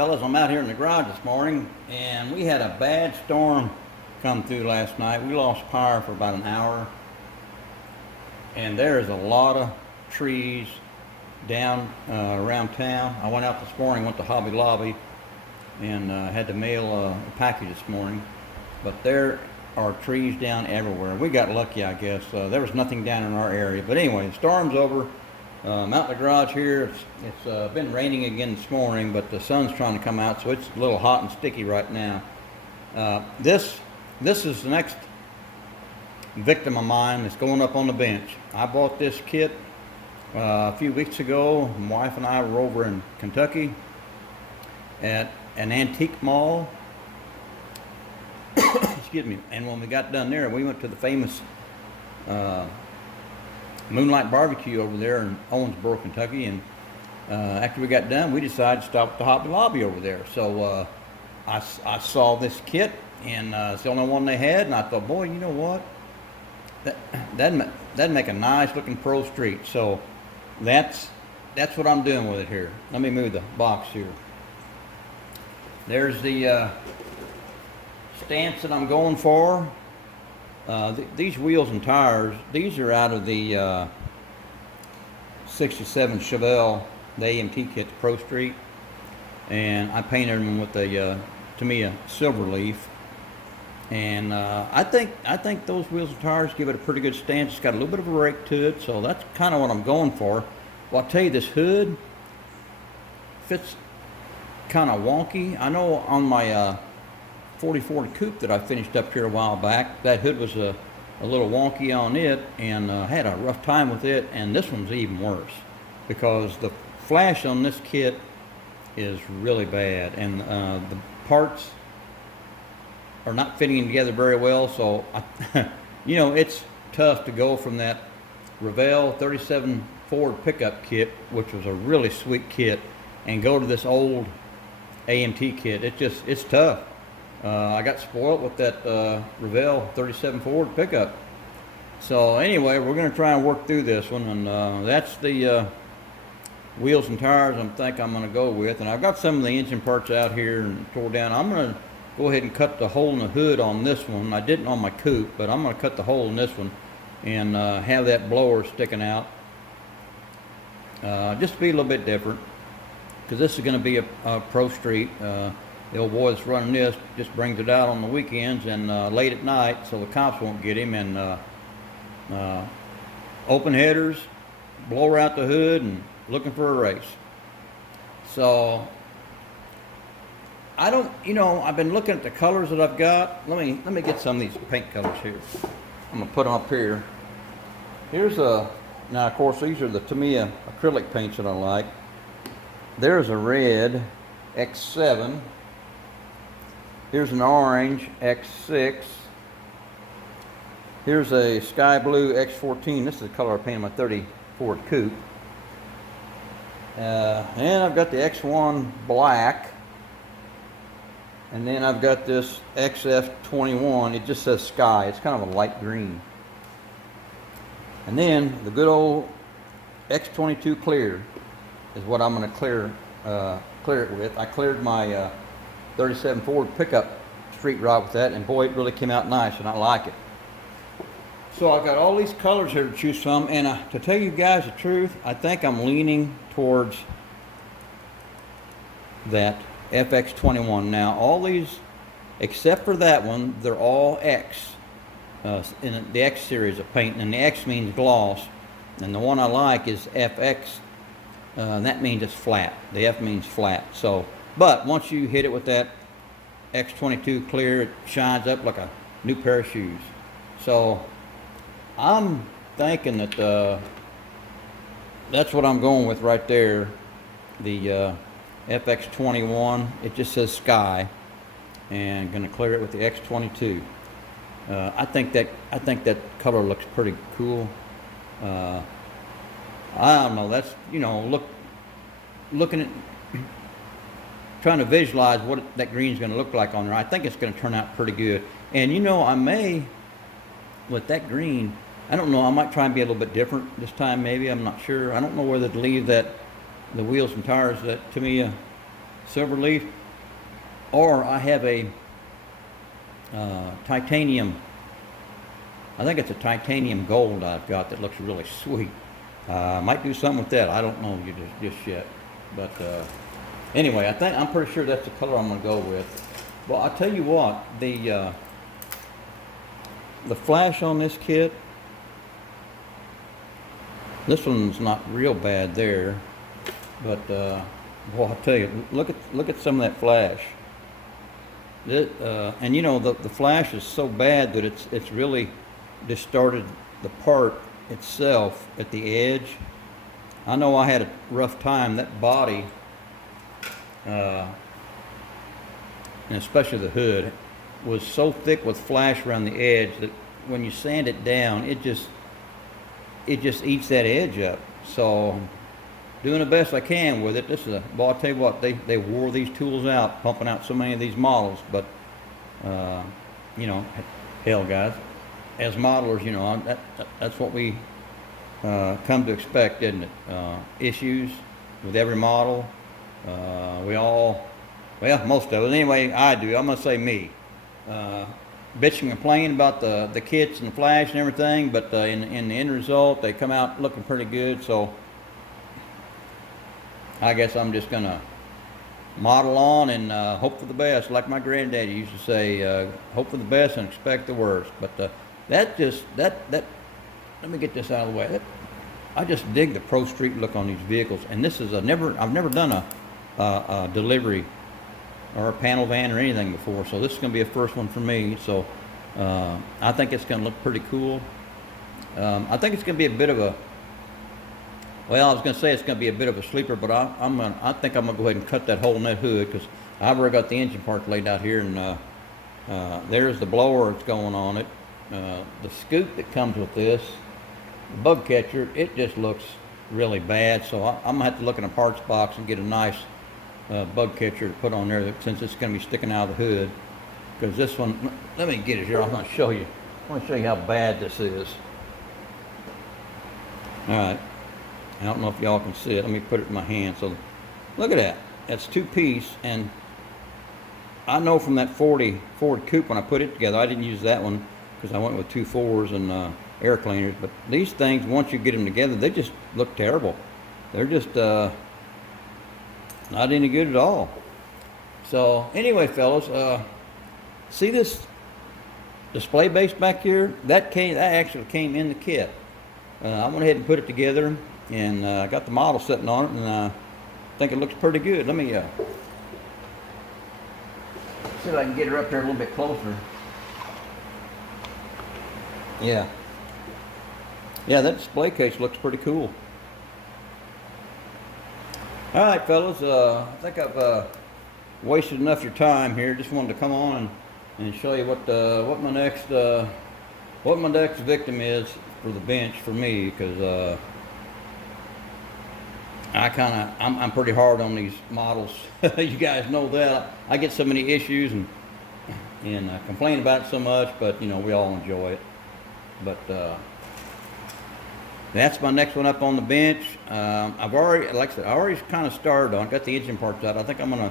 fellas, I'm out here in the garage this morning, and we had a bad storm come through last night. We lost power for about an hour, and there's a lot of trees down around town. I went out this morning, went to Hobby Lobby, and had to mail a package this morning, but there are trees down everywhere. We got lucky, I guess. There was nothing down in our area, but anyway, the storm's over. I'm out in the garage here. It's been raining again this morning, but the sun's trying to come out, so it's a little hot and sticky right now. This is the next victim of mine that's going up on the bench. I bought this kit a few weeks ago. My wife and I were over in Kentucky at an antique mall. Excuse me. And when we got done there, we went to the famous Moonlight Barbecue over there in Owensboro, Kentucky, and after we got done, we decided to stop at the Hobby Lobby over there. So I saw this kit, and it's the only one they had, and I thought, boy, you know what? That'd make a nice looking Pro Street. So that's what I'm doing with it here. Let me move the box here. There's the stance that I'm going for. These wheels and tires, these are out of the 67 Chevelle, the AMT kit, the Pro Street, and I painted them with a Tamiya silver leaf, and I think those wheels and tires give it a pretty good stance. It's got a little bit of a rake to it, so that's kind of what I'm going for. Well, I'll tell you, this hood fits kind of wonky. I know on my 40 Ford Coupe that I finished up here a while back, that hood was a little wonky on it, and had a rough time with it, and this one's even worse because the flash on this kit is really bad, and the parts are not fitting together very well, so you know, it's tough to go from that Revell 37 Ford pickup kit, which was a really sweet kit, and go to this old AMT kit. It's tough. I got spoiled with that Revell 37 Ford pickup. So anyway, we're going to try and work through this one, and that's the wheels and tires I'm going to go with. And I've got some of the engine parts out here and tore down. I'm going to go ahead and cut the hole in the hood on this one. I didn't on my coupe, but I'm going to cut the hole in this one and have that blower sticking out. Just to be a little bit different, because this is going to be a Pro Street. The old boy that's running this just brings it out on the weekends and late at night, so the cops won't get him. And open headers, blower out the hood, and looking for a race. So I don't, I've been looking at the colors that I've got. Let me get some of these paint colors here. I'm gonna put them up here. Here's now of course these are the Tamiya acrylic paints that I like. There's a red X7. Here's an orange X6. Here's a sky blue X14. This is the color I painted my 30 Ford Coupe. And I've got the X1 black. And then I've got this XF21. It just says sky. It's kind of a light green. And then the good old X22 clear is what I'm going to clear it with. I cleared my 37 Ford pickup street rod with that, and boy, it really came out nice, and I like it. So I've got all these colors here to choose from, and to tell you guys the truth, I think I'm leaning towards that FX21. Now, all these, except for that one, they're all X, in the X series of paint, and the X means gloss, and the one I like is FX, and that means it's flat. The F means flat. So, but once you hit it with that X22 clear, it shines up like a new pair of shoes. So I'm thinking that that's what I'm going with right there. The FX21, it just says sky, and going to clear it with the X22. I think that color looks pretty cool. I don't know. That's looking at, trying to visualize what that green's going to look like on there. I think it's going to turn out pretty good. And I may, with that green, I don't know, I might try and be a little bit different this time maybe. I'm not sure. I don't know whether to leave the wheels and tires that Tamiya silver leaf, or I have a titanium. I think it's a titanium gold I've got that looks really sweet. Might do something with that. I don't know just yet. But anyway, I'm pretty sure that's the color I'm going to go with. Well, I'll tell you what, the flash on this kit, this one's not real bad there, but well, I'll tell you, look at some of that flash. And you know, the flash is so bad that it's really distorted the part itself at the edge. I know I had a rough time. That body, and especially the hood, was so thick with flash around the edge that when you sand it down, it just eats that edge up. So doing the best I can with it. Well, I'll tell you what, they wore these tools out, pumping out so many of these models, but you know, hell, guys, as modelers, you know, that's what we come to expect, isn't it? Issues with every model. We all, well, most of it anyway. I do. I'm gonna say me. Bitch and complain about the kits and the flash and everything, but in the end result, they come out looking pretty good. So I guess I'm just gonna model on and hope for the best, like my granddaddy used to say. Hope for the best and expect the worst. But that let me get this out of the way. I just dig the Pro Street look on these vehicles, and this is I've never done a delivery or a panel van or anything before, so this is going to be a first one for me. So I think it's going to look pretty cool. I think it's going to be a bit of a, well, I was going to say it's going to be a bit of a sleeper, but I think I'm going to go ahead and cut that hole in that hood, because I've already got the engine parts laid out here, and there's the blower that's going on it. The scoop that comes with this, the bug catcher, it just looks really bad, so I'm going to have to look in a parts box and get a nice bug catcher to put on there, since it's going to be sticking out of the hood. Because this one, let me get it here, I'm going to show you. I want to show you how bad this is. Alright, I don't know if y'all can see it. Let me put it in my hand. So look at that. That's two-piece, and I know from that Ford Coupe, when I put it together, I didn't use that one because I went with 2 4s and air cleaners. But these things, once you get them together, they just look terrible. They're just not any good at all. So anyway, fellas, see this display base back here? That actually came in the kit. I went ahead and put it together, and I got the model sitting on it, and I think it looks pretty good. Let me see if I can get her up there a little bit closer. Yeah, that display case looks pretty cool. All right, fellas, I think I've wasted enough of your time here. Just wanted to come on and show you what my next victim is for the bench for me, because I'm pretty hard on these models. You guys know that. I get so many issues and complain about it so much, but you know, we all enjoy it. But that's my next one up on the bench. I've already, like I said, I already kind of started on. Got the engine parts out. I think I'm gonna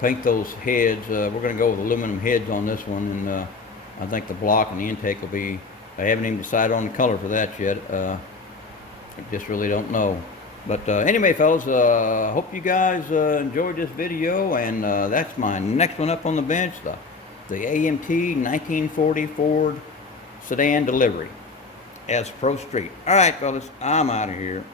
paint those heads. We're gonna go with aluminum heads on this one, and I think the block and the intake will be. I haven't even decided on the color for that yet. I just really don't know. But anyway, fellas, hope you guys enjoyed this video, and that's my next one up on the bench, the AMT 1940 Ford Sedan Delivery as Pro Street. All right, fellas, I'm out of here.